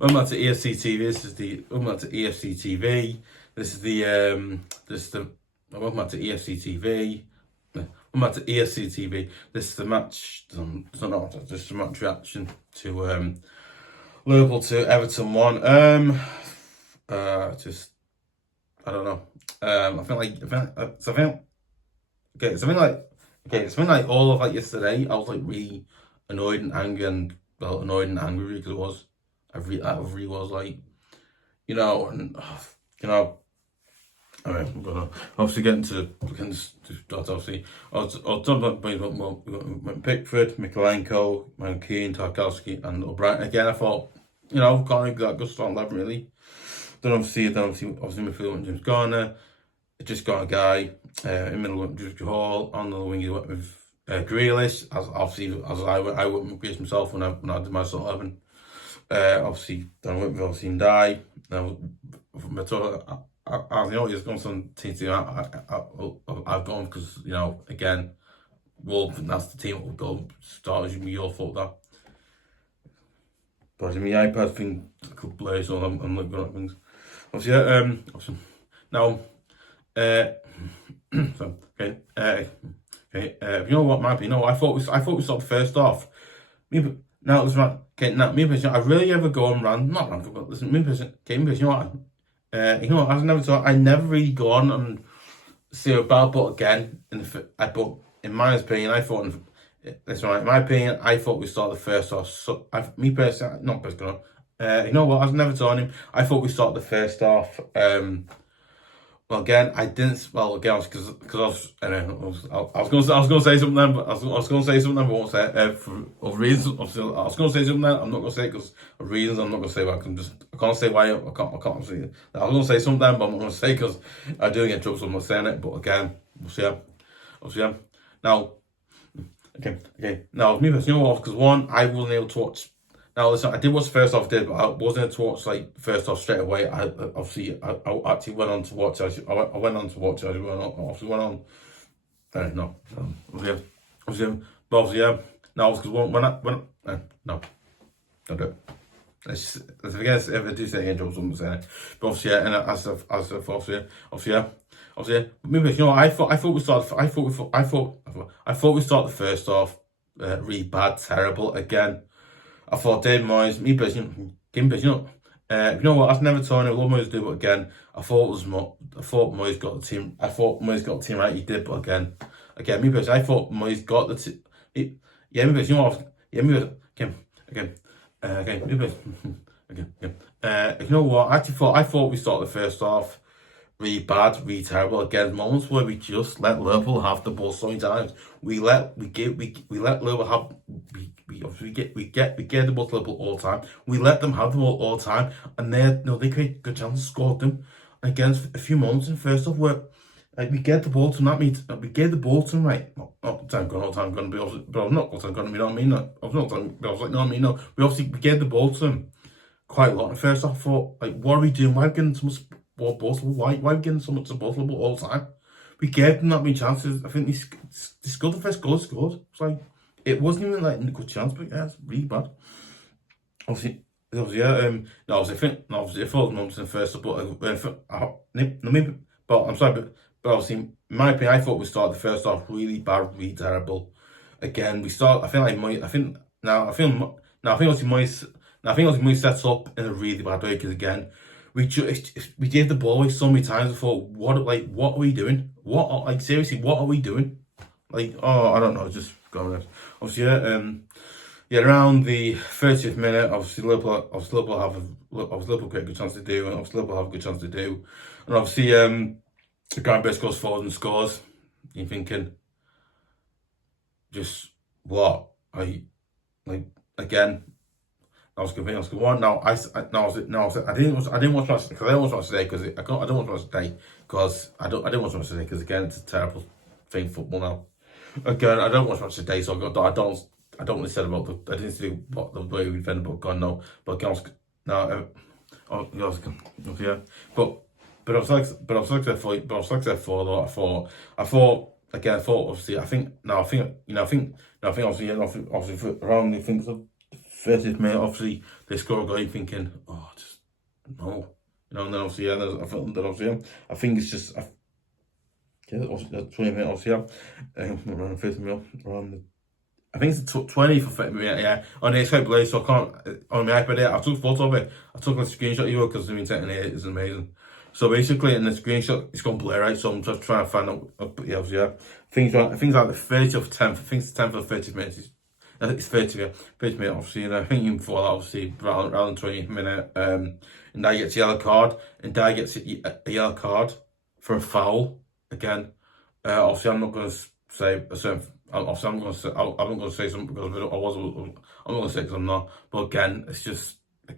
Welcome back to EFC TV. This is the welcome back to EFC TV. This is the welcome back to EFC TV. Welcome back to EFC TV. This is the match. This is the match reaction to Liverpool 2, Everton 1. Just I don't know. Something like all of like yesterday. I was like really annoyed and angry because it was. I really was like, and all right, I'm gonna obviously get into that. Obviously, I'll talk about Pickford, Mykolenko, Keane, Tarkowski, and Brien. Again, I thought, can't be that good start 11 really. Then obviously midfield went James Garner. It just got a guy in the middle went Drewbury. On the wing he went with Grealish. As I went with Grealish myself when I did my start 11. Obviously, then I went with Ndiaye. Now, Beto, he's gone some teams. I've gone because again, that's the team that will go start as we all thought that. But my iPad thing could blur, so I'm looking at things. Obviously, now, so you know what, might be. No, I thought we started first off. Now it's right. Okay, now me personally, I really ever go and but listen, me personally, you know what? I never really go on and see about, but again, in my opinion, I thought we started the first off. So me personally, not personally. You know what? I've never told him. I thought we started the first off. Well, again, I didn't. Well, again, because I was going to say something then, but I was going to say something then, but I won't say it for other reasons. I was going to say something then. I'm not going to say it because of reasons. I'm not going to say why. I can't say why. I can't say it. I was going to say something then, but I'm not going to say because I do get trouble, so I'm not saying it. But again, we'll see. Now, okay. Now, me personally, you know what? Because one, I wasn't able to watch. Now listen, I did watch first off, but I wasn't able to watch like first off straight away. I actually went on to watch. I went on to watch. I went on. No. But obviously, yeah. No, because no, don't do it. If I do say again, Joe, someone saying it. But obviously, yeah, and obviously, yeah. Maybe I thought we started. I thought we started the first off really bad, terrible again. I thought Dave Moyes, me personally, you know what? I've never told him. I love Moyes to do, but again, I thought Moyes got the team. I thought Moyes got the team right. He did, but again, me personally, I thought Moyes got the team. Yeah, me personally, you know what? Yeah, me personally, you know what? I thought we started the first half really bad, really terrible. Again, moments where we just let Liverpool have the ball so many times. We let Liverpool have. We get the ball to Liverpool all the time. We let them have the ball all the time, and they create good chances, scored them. And again, a few moments in the first half where we get the ball to them. That means we gave the ball to them, right? Not time gone, but I'm not all time gone. You know what I mean? I was not time. I was like, no, I mean, no. We gave the ball to them quite a lot in the first half. I thought, like, what are we doing? Why are we getting so much ball to Liverpool? Why are we getting so much ball to Liverpool all the time? We gave them that many chances. I think they scored the first goal. Scored. It's like. It wasn't even like a good chance, but yeah, it's really bad. Obviously, yeah. Obviously, I thought moments in the first, but I'm sorry, but obviously, in my opinion, I thought we started the first half really bad, really terrible. Again, we start. I think Moyes sets up in a really bad way because again, we gave the ball away so many times. I thought, what are we doing? Seriously, what are we doing? I don't know, just going. Obviously, around the 30th minute, obviously Liverpool get a good chance to do, and obviously Liverpool have a good chance to do, and obviously Gravenberch goes forward and scores. You're thinking, just what? Again. I was convinced. Now I didn't watch match because I don't watch match today because again it's a terrible thing football now. Again, I don't watch much today, so I don't really say about I didn't see what the way we defended, but God no. But yeah. But I was like though. I thought obviously obviously around the 30th minute, obviously they score a goal. You're thinking, oh, just no, you know. And then obviously, I felt that obviously, I think it's just, yeah, obviously, 20 minutes, obviously, around 30 minutes, around. I think it's 20 for 30 minutes, yeah. On the escape play, so I can't, on my iPad here, I took a photo of it. I took a screenshot of you because the internet in here is amazing. So basically, in the screenshot, it's gone blur, right? So I'm just trying to find out, yeah, obviously, yeah. Things like the 30th, 10th, I think it's the 10th or 30th minutes. It's 30th, yeah. 30th minute, obviously, and I think even before that, obviously, around the 20th minute, Ndiaye gets a yellow card, and Ndiaye gets a yellow card for a foul, again. Obviously, I'm not going to say a certain. Obviously, I'm not going to say something because I'm not going to say because I'm not. But again, it's just I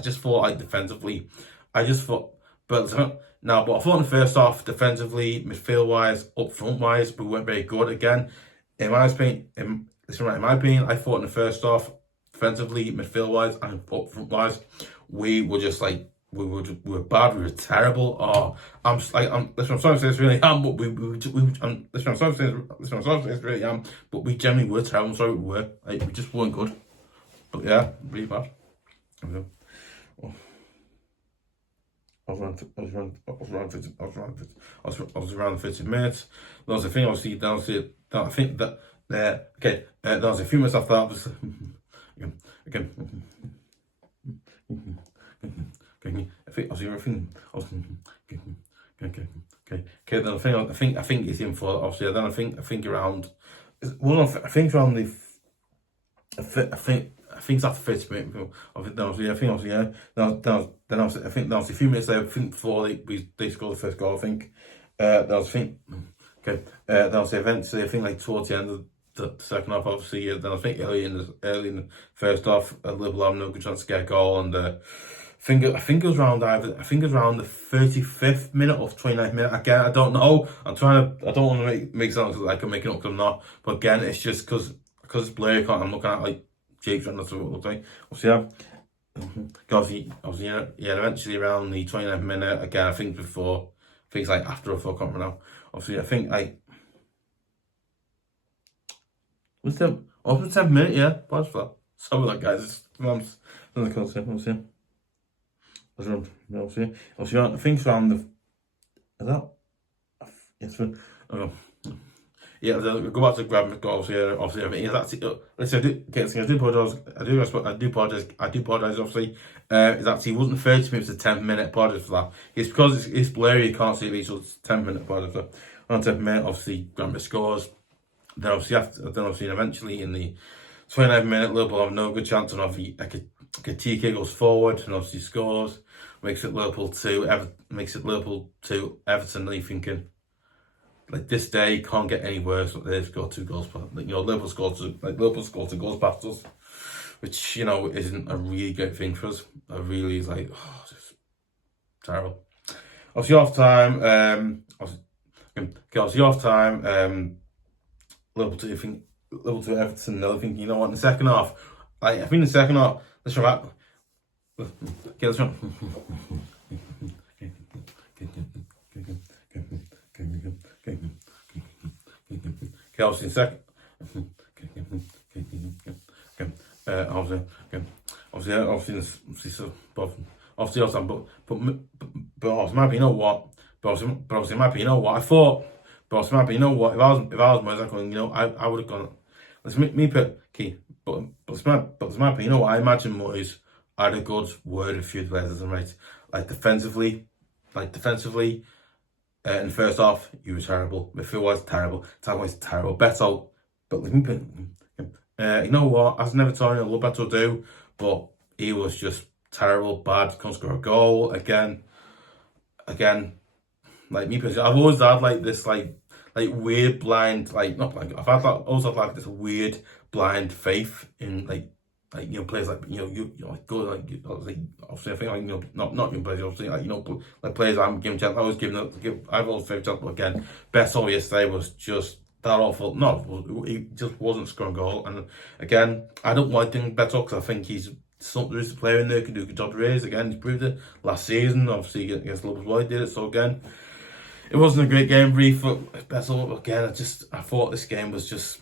just thought like defensively, I thought in the first half defensively, midfield wise, up front wise, we weren't very good. Again, in my opinion, I thought in the first half defensively, midfield wise, and up front wise, we were just like. We were bad. We were terrible. Oh, listen, I'm sorry to say this really am, but listen, I'm sorry to say this really am, but we generally were terrible. I'm sorry we were. Like, we just weren't good. But yeah, really bad. I was around 50 minutes. There was a thing, obviously, I think that there was a few minutes after that. Was, again. I think then I think it's in for obviously. Then I think around. Well, I think around the. I think it's after 30 minutes. I think obviously, yeah. Then I think there was a few minutes there. I think before they scored the first goal. I think there was there was eventually. I think like towards the end of the second half, obviously. Then I think early in the first half, Liverpool had no good chance to get a goal, and I think it was around the 35th minute or 29th minute. Again, I don't know. I don't want to make sound like I'm making up because I'm not. But again, it's just because it's blurry. I'm looking at like Jake's and that's what it looks like. Obviously, eventually around the 29th minute. Again, I think it's like after or before, I can't remember now. Obviously, I think like was the 10th minute? Yeah, pause for that. Sorry about that, guys. I think it's around the. Is that? Yes, yeah, go back to gravenberch goals here. Obviously, I think that's. Listen, I do apologise. I do apologise. Obviously, it's actually it wasn't 30 minutes. It's the 10th minute. Apologise for that. It's because it's blurry. You can't see it. So it's 10th minute. Apologise for that. On 10th minute, obviously, gravenberch scores. Then obviously, eventually in the 29th minute, Liverpool have no good chance, and obviously ekitike goes forward and obviously scores. Makes it Liverpool 2, Everton. And you're thinking, like, this day can't get any worse. They've got 2 goals. Liverpool scored 2 goals past us, which isn't a really great thing for us. It really is like, just terrible. Obviously half time. Liverpool 2, Everton. I think in the second half. I think the second half. Let's try that. Okay, let's try. Okay, obviously second. I thought. But obviously, you know what? If I was Moise, I would have gone. Let's me put key. But you know what? I imagine Moise had a good word with a few players, right? Like defensively, in the first half, you were terrible. Midfield was terrible. Attack was terrible. Beto, but let me put. You know what? As never told you, I love Beto do, but he was just terrible, bad. Can't score a goal again. Like me personally, I've always had like this like weird blind not blind. Also had this weird blind faith in players like obviously I think not young players obviously like players I'm giving chance. I've always faith chance, but again, Beto yesterday was just that awful. He just wasn't scoring a goal, and again I don't like Beto because I think there is a player in there who can do a good job to raise. Again, he proved it last season. Obviously against Liverpool, he did it. So again, it wasn't a great game for Beto. Again, I thought this game was just,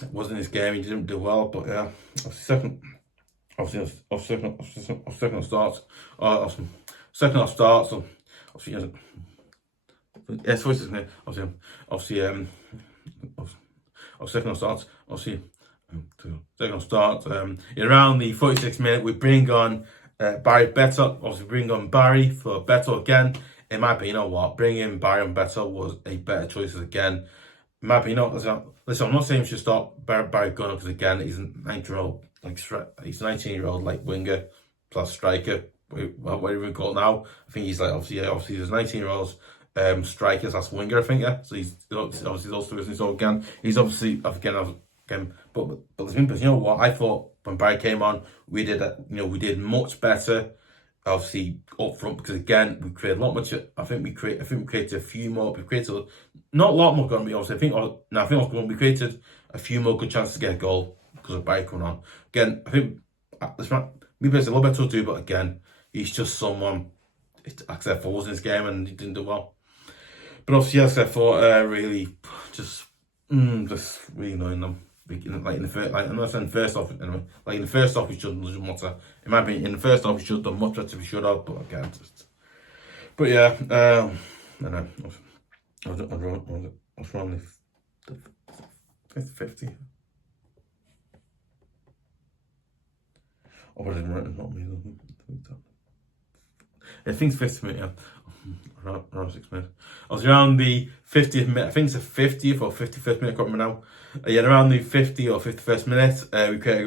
it wasn't his game. He didn't do well, but yeah. obviously, second half starts. Second half starts. So obviously, yes, voice is going. Obviously, second half starts. Obviously, second half starts. Around the 46th minute, we bring on Beto. Obviously, bring on Barry for Beto again. It might be, you know what, bringing Barry and Beto was a better choice again. It might be, you know, listen, I'm not saying we should start Barry Gunner because again, he's a 19-year-old, he's a 19-year-old winger plus striker. Whatever we call it now. I think he's obviously he's 19-year-olds. Striker slash winger, I think, yeah. So he's obviously also isn't. So again, he's obviously but the thing is, you know what? I thought when Barry came on, we did much better. Obviously up front because again we created a lot much. I think we created a few more. We created not a lot more. Going to be honest. We created a few more good chances to get a goal because of Barry coming on. Again, I think this man, me personally, a little better to do, but again, he's just someone. Except for was in this game and he didn't do well. But obviously, yes, I thought really just really annoying them. Like in the first, I'm not saying first off, anyway. Like in the first off, we should have done better. In my opinion, in the first off, we should have done much better. We should have, but again, but yeah, I know. I was wrong. The 50. Oh, I didn't write it. Not me. I think it's 50 minutes. Yeah. Around 6 minutes. I was around the 50th minute. I think it's the 50th or 51st minute. I can't remember now. Yeah, around the 50 or 51st minute, we create a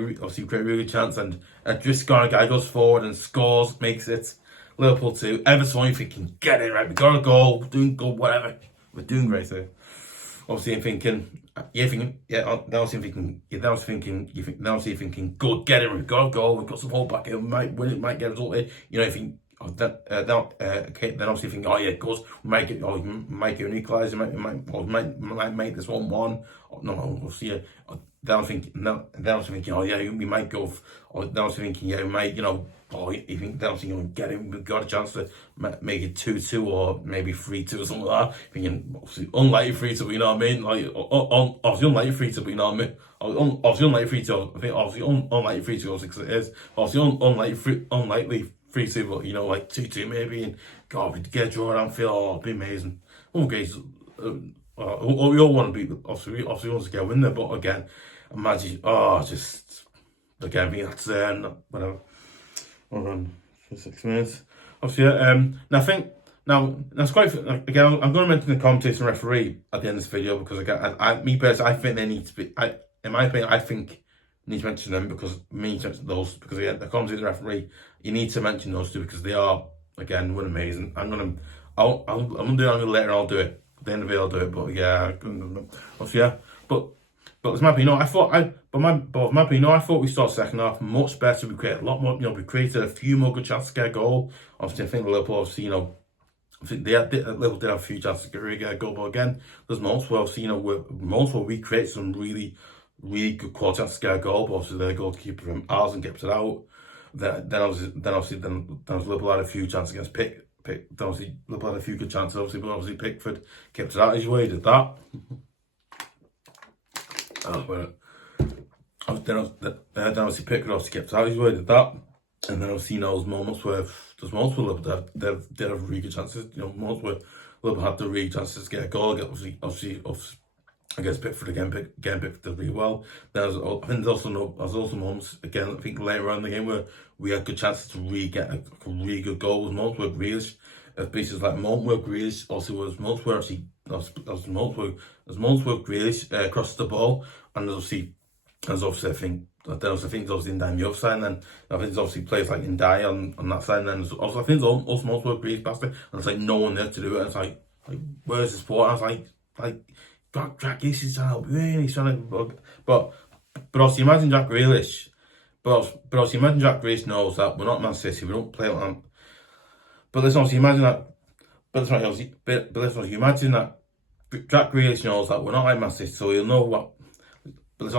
really good chance, and Garner guy goes forward and scores, makes it Liverpool 2. Everton, if we can get it right, we got a goal, we're doing good, whatever. We're doing great there. Obviously, I'm thinking, thinking, good, get it, we've got a goal, we've got some hold back here, we might win it, might get a result here. You know, then obviously thinking, oh yeah, of course, we might get an equaliser, we might make this 1-1. No, we'll see. Then I was thinking, oh yeah, we might go. Then I was thinking, yeah, we might, you know, you think then I was thinking, get it, we've got a chance to make it 2-2 or maybe 3-2 or something like that. Thinking, obviously, unlikely 3-2, you know what I mean? Like, obviously unlikely 3-2, but you know what I mean? Obviously unlikely 3-2, I think obviously unlikely 3-2, because it is. Obviously unlikely 3-2, but you know, like 2-2 maybe, and God, we get a draw at Anfield, it'd be amazing. Okay, we all want to beat, obviously we want to get a win there, but again, imagine, just again, being that's whatever. Hold on for 6 minutes. Obviously, now I think that's quite again. I'm going to mention the commentator and referee at the end of this video because again, me personally, I think they need to be. In my opinion, I think need to mention them because those because again, the commentator and referee, you need to mention those two because they are again one amazing. I'm gonna do it later. I'll do it at the end of it. I'll do it, but yeah, obviously, yeah, but. But it's my opinion. I thought we started second half much better. We created a lot more. You know, we created a few more good chances to get a goal. Obviously, I think Liverpool. Obviously, you know, I think Liverpool did have a few chances to get a goal. But again, there's moments where obviously, you know, we create some really good quality chances to get a goal. But obviously, the goalkeeper from Alison kept it out. Then Liverpool had a few chances against Pickford. Then obviously Liverpool had a few good chances. But obviously Pickford kept it out his way. Did that. Then obviously Pickford obviously kept out his way, did that, and then obviously, you know, there's moments where Liverpool they have really good chances. You know, moments where Liverpool had the really chances to get a goal. Obviously against Pickford again. Pickford did really well. I think there's also moments again. I think later on in the game where we had good chances to really get a really good goal. There's moments where Grealish, pieces like moment where Grealish also was moments where actually. There's moments where Grealish crosses the ball, and obviously I think there's obviously Ndiaye on the other side, and then I think there's obviously players like Ndiaye on that side, and then there's also I think there's also moments where Grealish passed it, and it's like no one there to do it, and it's like where's the support? And I was like Grealish is trying to help you, he's trying to, but obviously imagine Jack Grealish, but obviously imagine Jack Grealish knows that we're not Man City, we don't play like that, but let's obviously imagine that. But let's imagine that Jack Grealish knows that we're not like Man City, so he'll know what. But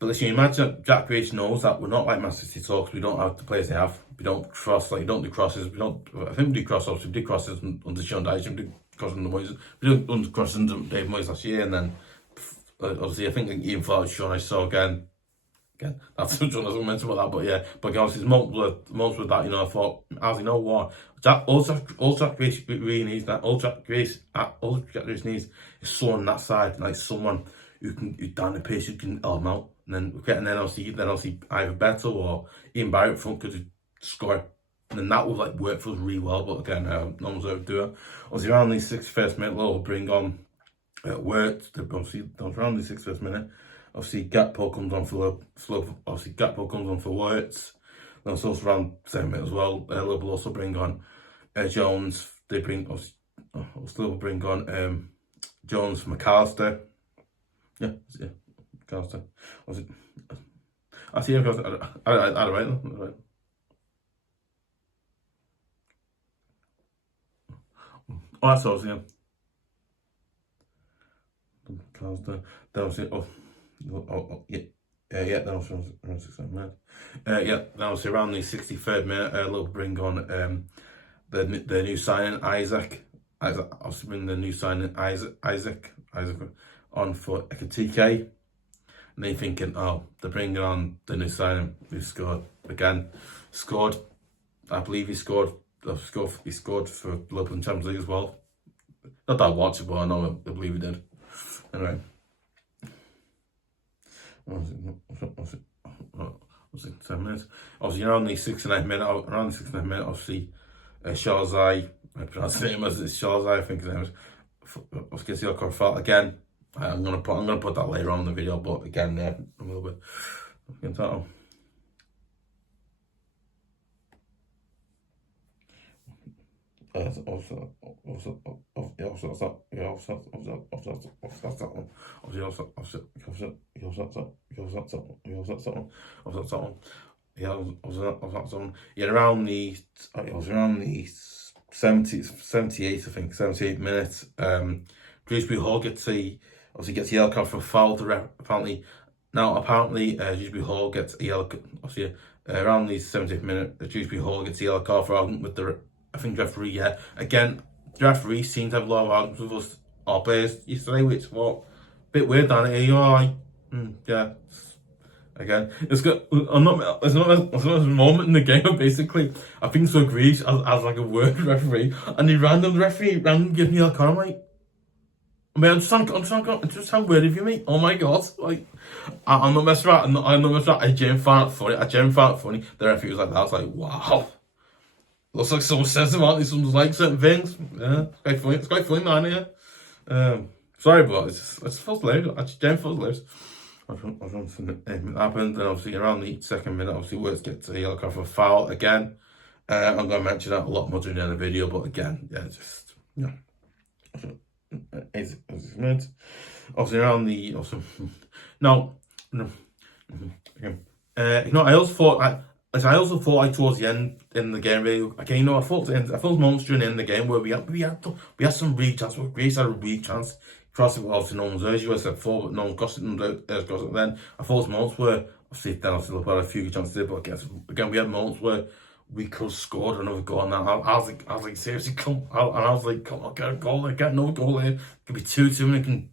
let's imagine that Jack Grealish knows that we're not like Man City, so because we don't have the players they have. We don't cross, we don't do crosses. I think we do crosses. We did crosses under Sean Dyche. We did crosses under Moyes. We did crosses under Dave Moyes last year, and then obviously I think even for Sean I saw again again, that's what I was mention about that. But yeah, but obviously, moments with that, you know, I thought, as you know what, that all Jack Grace really needs that. All Jack Grace needs is someone on that side, like someone who down the pace, who can help him out. And then obviously either Beto or even Barry up front could score. And then that would like work for us really well, but again, no one's able to do it. Obviously, around the 61st minute, we'll bring on wirtz. Obviously, around the 61st minute, obviously Gakpo comes on for wirtz. Then also around 7 minutes as well. Liverpool also bring on Jones. They bring still bring on Jones for McAllister. Yeah, McAllister. I see him. I don't know. Oh, that's obviously him. That was it. Yeah, that was around 67 minutes. That was around the 63rd minute. They'll bring on the new signing Isak. Obviously, bring the new signing Isak on for Ekitike. And then thinking, oh, they're bringing on the new signing who scored again. I believe he scored. He scored for Liverpool in Champions League as well. Not that I watched it, but I believe he did. Anyway. What was it 7 minutes? Obviously, around the 69th minute, obviously, szoboszlai, I pronounce his name as szoboszlai, I think his name is. Obviously, gets the yellow card foul again. I'm gonna put that later on in the video, but again, yeah, a little bit. Around the 78th, I think, 78 minutes. Drewbury Hall gets a yellow card for a foul. Apparently, Drewbury Hall gets a yellow. Obviously, around the 70th minute, Drewbury Hall gets a yellow card for argument with the referee. Yeah, again, the referee seems to have a lot of arguments with us, our players yesterday, which a bit weird, Dan. Are you alright? Yeah. Again, there's not a moment in the game where basically I think so Grealish as like a word referee, and the referee giving me a card. I'm like, I'm just trying weird of you, mate. Oh my god, like I'm not messing around. I'm not messing around. I genuinely found it funny. The referee was like that. I was like, wow. Looks like someone says about these, someone's like certain things. Yeah, it's quite funny, man. Yeah. Sorry, but it's false hilarious. Actually, genuinely false hilarious. It happened, and obviously around the 2nd minute, obviously wirtz gets a yellow card for a foul again. I'm going to mention that a lot more during the video, but again, yeah, just yeah. 8 minutes. Obviously around the I also thought like towards the end in the game, really, again, I thought moments during the end of the game where we had some real chance. Grace had a real chance. Cross it, obviously no one's urged you, I said 4, but no one crossed it. Then I thought moments where obviously Liverpool had a few chances, but again we had moments where we could have scored another goal. And I was like seriously, come on, get a goal, get no goal here. It could be 2-2, and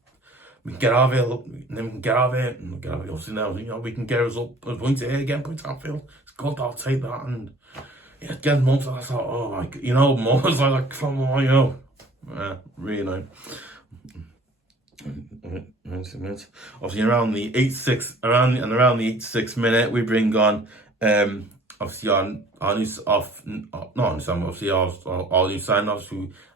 we can get out of here. Look, and then we can get out of here, and get out of here. Obviously now, you know, we can get us up a point here again, point to Anfield. It's good, I'll take that. And yeah, again, moments I thought, oh my god, you know, moments like come on, you know, really annoying. Obviously around the 86th minute, we bring on obviously our new sign, obviously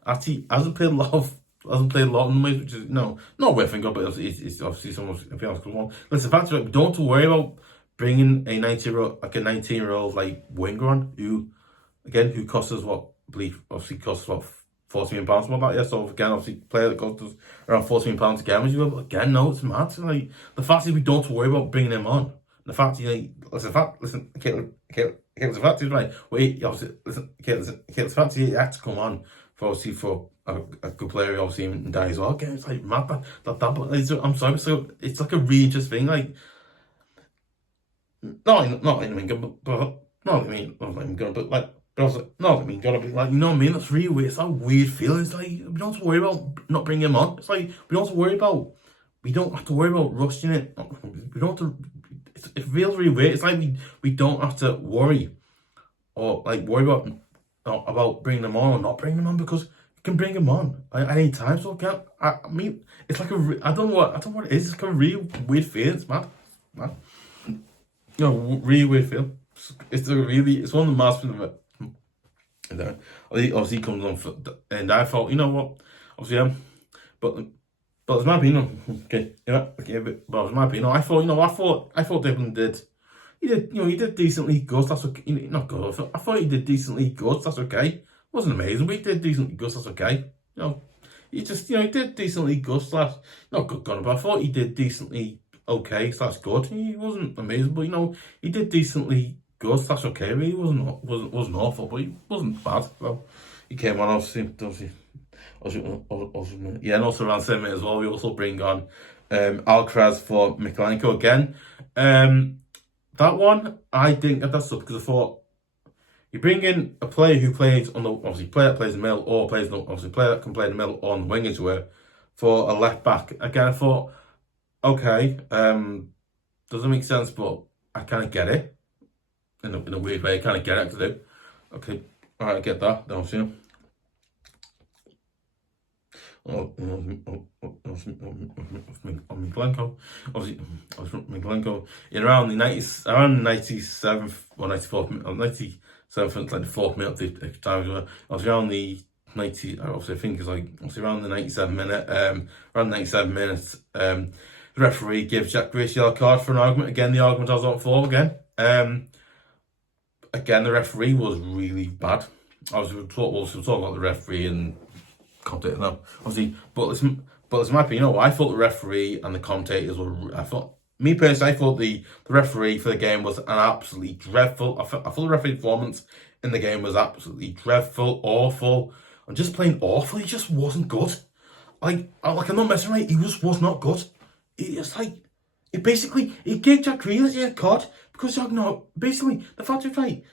actually hasn't played a lot in the ways, which is not worth thinking of, but it's obviously someone's one. Listen, the fact is, we don't have to worry about bringing a 19-year-old like winger on who costs us £40 million, something like that. Yeah, so again, obviously, player that cost us around £40 million again, but again, no, it's mad. Like the fact is, we don't have to worry about bringing him on. The fact is, the fact is, right. Wait, obviously, the fact is, he had to come on for a good player, obviously, and Ndiaye as well. Again, it's like mad that I'm sorry, so it's like a really interesting thing, like. Gotta be like, you know what I mean? That's really weird. It's that weird feeling. It's like, we don't have to worry about not bringing him on. It's like, we don't have to worry about rushing it. We don't have to, it feels really weird. It's like we don't have to worry worry about bringing them on or not bringing them on, because you can bring them on at any time. So I mean, it's like I don't know what it is. It's like a really weird feeling. It's mad. Really weird feeling. It's one of the master of it. And then obviously he comes on for, and I thought, you know what, obviously but it's my opinion. Okay, but it's my opinion. I thought Dibing did. He did decently good. That's okay. Not good. I thought he did decently good. That's okay. Wasn't amazing, but he did decently good. That's okay. He did decently good. So that's not good, but I thought he did decently okay. So that's good. He wasn't amazing, but he did decently good. So that's okay. He wasn't awful, but he wasn't bad. So he came on obviously. Yeah, and also around the same minute as well, we also bring on Alcaraz for Mykolenko again. That one, I didn't get that stuff because I thought you bring in a player who plays on the, obviously player that plays in the middle, or plays obviously player that can play in the middle on the wing as well, for a left back. Again, I thought, okay, doesn't make sense, but I kind of get it in a weird way. I kind of get it to do. Okay, all right, I get that. Then obviously. Mykolenko, Mykolenko in around the 97th or 94th, 97th, like the 4th minute of the time. I was around the 90. Obviously, I think it's like around the 97 minute. Around 97 minutes, the referee gives Jack Grealish a yellow card for an argument. Again, the argument I was on for again. Again, the referee was really bad. We'll talk about the referee and commentator now, obviously, but it's my opinion. I thought the referee and the commentators were. I thought the referee for the game was an absolutely dreadful. I thought the referee performance in the game was absolutely dreadful, awful, and just plain awful. He just wasn't good. I'm not messing around. He was not good. He gave Jack Grealish a card because basically the fact is right.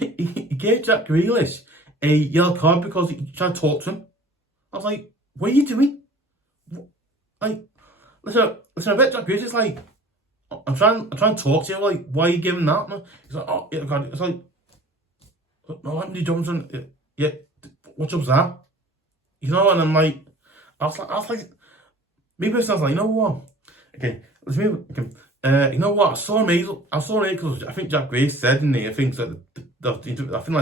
He gave Jack Grealish a yellow card because he tried to talk to him. I was like, what are you doing? Listen, I bet Jack Grealish is like, I'm trying to talk to you, like, why are you giving that? And he's like, oh, yeah, God. It's like, no, Anthony Johnson, yeah, what job's that? And I'm like, I was like, me personally, I was like, you know what? Okay, let's move. Okay. You know what? I saw him because I think Jack Grealish said in the, I think like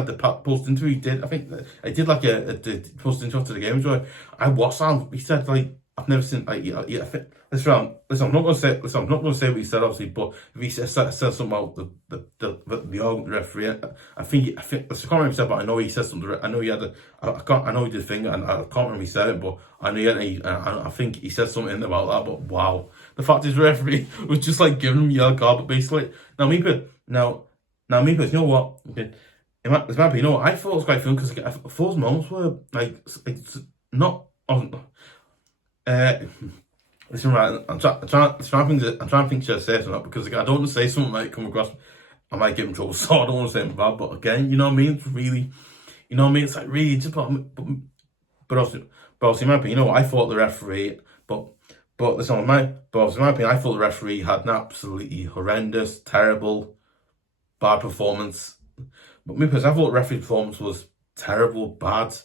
the post interview he did. I think I did like a post interview after the game. So I watched that. He said like, I've never seen like listen, I'm not going to say what he said obviously, but if he said something about the referee, I think I can't remember what he said, but I know he said something. I know he had I know he did a thing, and I can't remember he said it, but I know I think he said something about that. But wow, the fact is, referee was just like giving him a yellow card. But basically, now, you know what? Okay, it's my opinion. I thought it was quite fun because those moments were like not on. Listen, right. I'm trying to think should I say something, because I don't want to say something that might come across, I might get in trouble. So I don't want to say anything bad. But again, you know what I mean? It's really, you know what I mean? It's like really just. But also, in my opinion, I thought the referee, but listen, in my opinion, I thought the referee had an absolutely horrendous, terrible, bad performance. But me personally, I thought the referee performance was terrible, bad,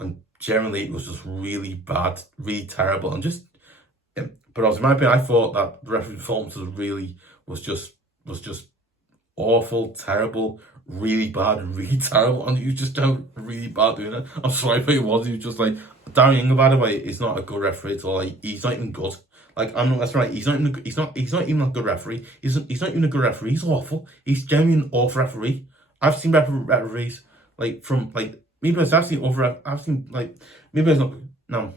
and generally it was just really bad, really terrible, and just. But also, in my opinion, I thought that the referee performance was just awful, terrible, really bad, and really terrible, and he was just really bad doing it. I'm sorry, but he was just like Darren Younger, by the way, is not a good referee at all. Like, he's not even good. Like, I'm not. That's right. He's not even a good referee. He's not even a good referee. He's awful. He's genuinely an awful referee. I've seen referees like from like me personally. I've seen like maybe it's not no.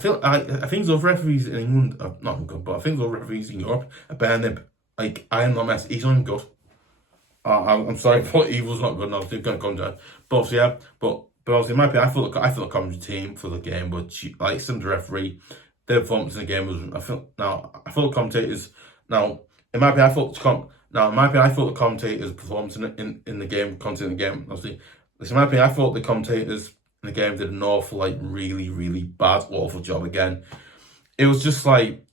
I think those referees in England are not good, but I think those referees in Europe are better than him. Like, I am not messing. He's not even good. I'm sorry, but he was not good enough. They're going to come down. But yeah, but obviously, in my opinion, I feel the commentary team for the game, but like some referee, their performance in the game was. I feel the commentators. Now, in my opinion, I thought the commentators' performance in the game, content in the game. Obviously, in my opinion, I thought the commentators in the game did an awful, like, really, really bad, awful job again. It was just like,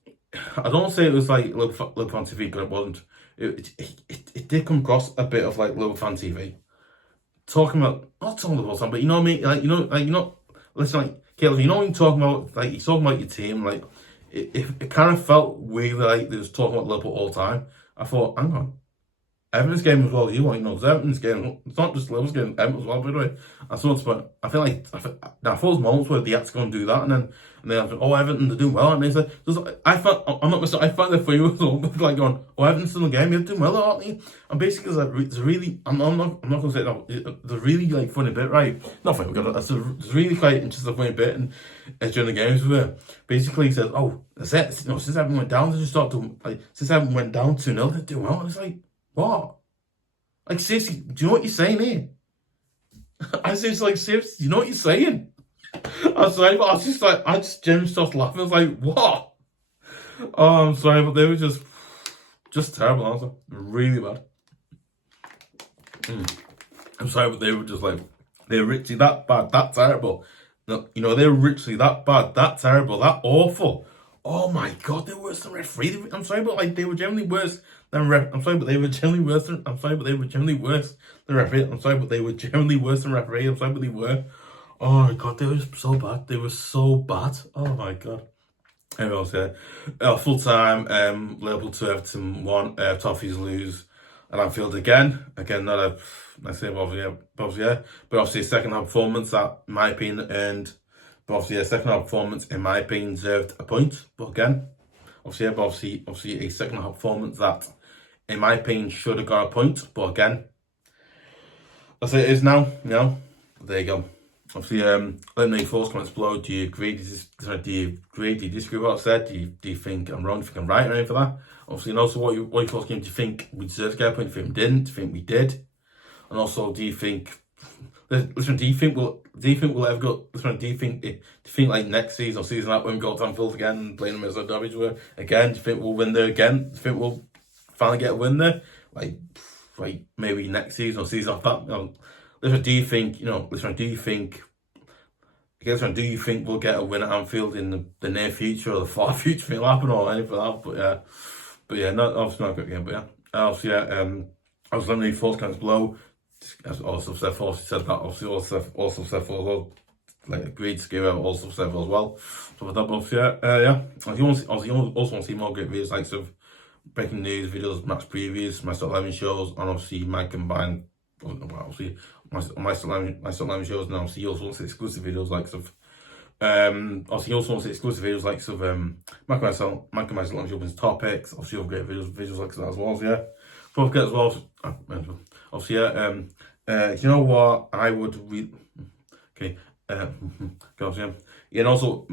I don't say it was like Liverpool fan TV, because it wasn't. It did come across a bit of like Liverpool fan TV. Talking about, not talking about the whole time, but you know what I mean? Listen, like, Caleb, you know when you're talking about, like, you're talking about your team, like, it kind of felt weird, like, they was talking about Liverpool all the time. I thought, hang on, Everton's game as well as you want, it's Everton's game, it's not just Liverpool's game, Everton's as well, by the way. I feel like, I thought there was moments where they had to go and do that, and then I thought, oh, Everton, they're doing well, and they said, I thought the three was like going, oh, Everton's still in the game, they're doing well, aren't they? And basically, there's really, I'm not going to say no, there's a really, like, funny bit, right? Not funny, there's a really quite interesting funny bit, and during the games where basically he says, oh, that's it, since Everton went down, they just start doing, like, since Everton went down 2-0, they're doing well, and it's like, what? Like, seriously, do you know what you're saying here? I said, like, seriously, do you know what you're saying? I'm sorry, but I just genuinely started laughing. I was like, what? Oh, I'm sorry, but they were just terrible, honestly. Really bad. I'm sorry, but they were just like, they were literally that bad, that terrible. No, they were literally that bad, that terrible, that awful. Oh my God, they were worse than referee. I'm sorry, but like, they were generally worse than ref. I'm sorry, but they were generally worse than. I'm sorry, but they were generally worse than referee. I'm sorry, but they were generally worse than referee. I'm sorry, but they were. Oh my God, they were so bad. They were so bad. Oh my God. Anyway, full time. Liverpool 2, Everton 1. Toffees lose at Anfield again. Again, not a. I say obviously, but obviously a second half performance that, in my opinion, earned. But obviously a second half performance, in my opinion, deserved a point. But again, obviously a second half performance that, in my opinion, should have got a point. But again, that's it is now. There you go. Obviously, let me know your thoughts, comments below. Do you agree? Do you disagree with what I said? Do you think I'm wrong? Do you think I'm right or anything for that? Obviously, and also what your thoughts came. Do you think we deserved to get a point? Do you think we didn't? Do you think we did? And also, do you think? Listen, do you think we'll ever go? Listen, do you think like next season or season that when we go to Anfield again and playing them as a derby again? Do you think we'll win there again? Do you think we'll finally get a win there? Like maybe next season or season after that? Listen, do you think do you think we'll get a win at Anfield in the near future or the far future? Think it'll happen or anything like that? But yeah, obviously not a good game. But yeah, obviously I was letting you thoughts comments below. As also said that. Obviously also said for like agreed to give out also said as well. So with that, obviously If you also want to see more great videos like of breaking news videos, match previews, my Start 11 shows, and obviously my combined. Obviously, my Start 11 shows, and obviously you also want to see exclusive videos like of. Obviously you also want to see exclusive videos like of Michael myself opens topics. Obviously you'll get videos like that as well. So yeah, don't forget as well. Obviously you know what I would okay. And also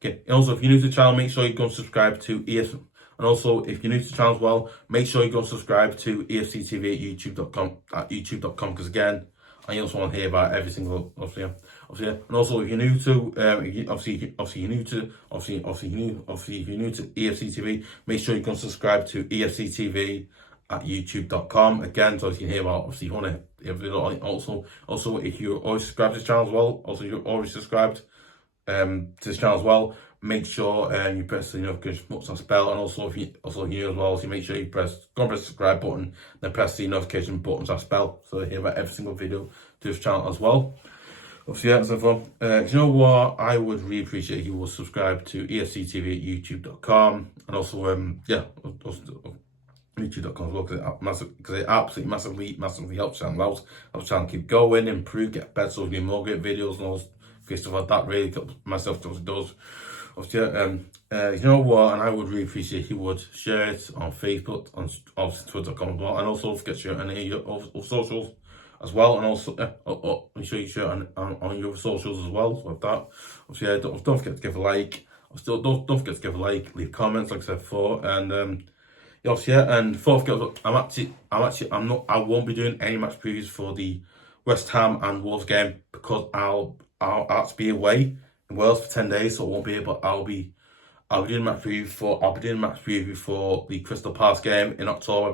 if you're new to the channel, make sure you go and subscribe to EFC. And also, if you're new to the channel as well, make sure you go and subscribe to EFC TV at youtube.com, because again, I also want to hear about every single obviously. And also, if you're new to if you're new to EFC TV, make sure you go and subscribe to EFC TV at youtube.com again, so you can hear about obviously you want to also if you're already subscribed to this channel as well, also you're already subscribed to this channel as well, make sure you press the notification button bell, and also if you're new as well, so you make sure you press the subscribe button, then press the notification button bell, so you hear about every single video to this channel as well. Obviously, yeah, so fun. You know what? I would really appreciate if you will subscribe to EFC TV at youtube.com, and also youtube.com as well, because it absolutely massively helps channel out, helps channel keep going, improve, get better, so we do more great videos and all great stuff like that. Really helps myself, because it does. Obviously, you know what, and I would really appreciate if you would share it on Facebook, on obviously Twitter.com as well, and also don't forget to share it on any of your socials as well, and also make sure you share it on your socials as well. So with that, obviously, don't forget to give a like. Don't forget to give a like, leave comments like I said before, and obviously, and don't forget, I won't be doing any match previews for the West Ham and Wolves game, because I'll have to be away in Wales for 10 days, so I won't be able. I'll be doing a match preview for the Crystal Palace game in October. I'll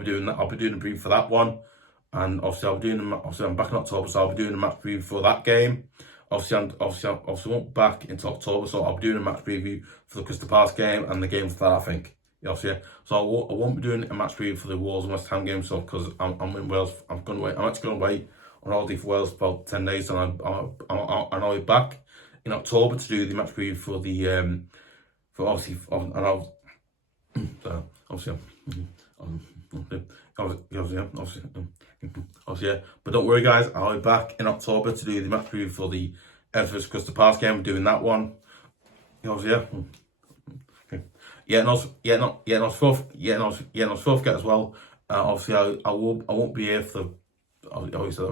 be doing a preview for that one, and obviously I'm back in October, so I'll be doing a match preview for that game. Obviously I won't be back until October, so I'll be doing a match preview for the Crystal Palace game and the game for that, I think. Yeah. So I won't be doing a match preview for the Wolves and West Ham game, so because I'm in Wales, I'm actually going away on holiday for Wales for about 10 days, and I'll be back in October to do the match preview for the for obviously and I'll obviously yeah. But don't worry, guys, I'll be back in October to do the match preview for the Everton vs Crystal Palace game. I'm doing that one. Don't forget as well. Obviously, I won't be here for obviously,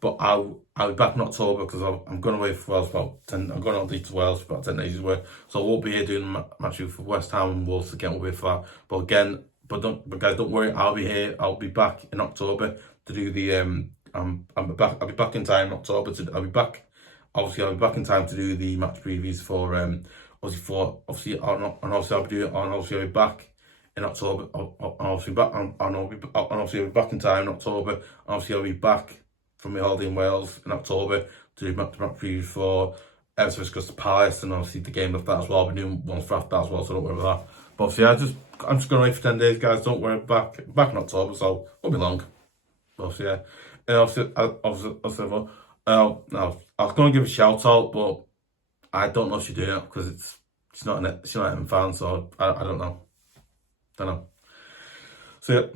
but I'll be back in October because I'm going away for Wales about 10. I'm going to Wales for about 10 days away, so I won't be here doing match for West Ham and Wolves again. We'll be for that, but guys, don't worry. I'll be here. I'll be back in October to do the I'll be back in time in October to. I'll be back in time to do the match previews for I'll be back in October. I'll be back in time in October. And obviously, I'll be back from my holiday in Wales in October to do match previews for Everton vs Crystal Palace, and obviously the game of that as well. I'll be doing ones for after that as well, so don't worry about that. But obviously, I'm just going away for 10 days, guys. Don't worry, back in October, so it won't be long. But obviously, yeah. And obviously, I was going to give a shout out, but I don't know if she's doing it because she's not an Everton fan, so I don't know. So yeah.